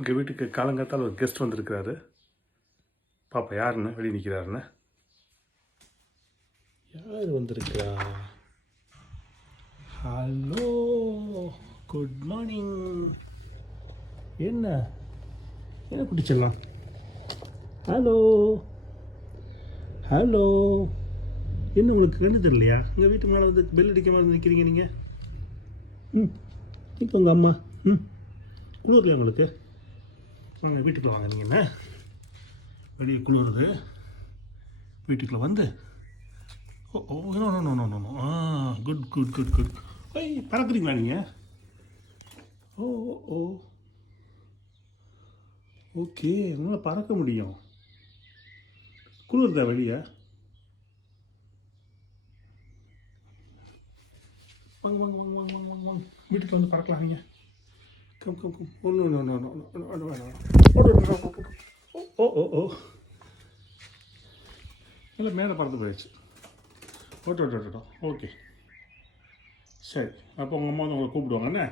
எங்கள் வீட்டுக்கு காலங்காத்தால் ஒரு கெஸ்ட் வந்திருக்கிறாரு. பாப்பா யாருன்னு வெளியே நிற்கிறாருன்னு. யார் வந்திருக்கிறா? Hello, good morning. என்ன என்ன குட்டிச்சிடலாம்? ஹலோ ஹலோ, என்ன உங்களுக்கு கண்டு தெரியலையா? உங்கள் வீட்டு முன்னால் வந்து பெல் அடிக்க மாதிரி நிற்கிறீங்க நீங்கள். இப்போ உங்கள் அம்மா குளிர்லையா உங்களுக்கு? வாங்க வீட்டுக்குள்ளே வாங்க. நீங்கள் என்ன வெளியே குளிருது, வீட்டுக்குள்ளே வந்து oh no no no no no good good good good. ஐய், பறக்குறீங்களா நீங்கள்? ஓ ஓ ஓகே, உங்களால் பறக்க முடியும். குளிருதா வெளியே? வாங்க வாங்க வாங்க வாங்க வாங்க வாங்க வாங்க, வீட்டுக்கு வந்து பறக்கலாம் நீங்கள். Come come come. ஒன்று ஒன்று ஒன்று ஒன்று ஓ ஓ ஓ, இல்லை மேலே பறந்து போயிடுச்சு. ஓட்டோ ஓட்டோ ஓகே, சரி. அப்போ உங்கள் அம்மா வந்து உங்களை கூப்பிடுவாங்க என்ன?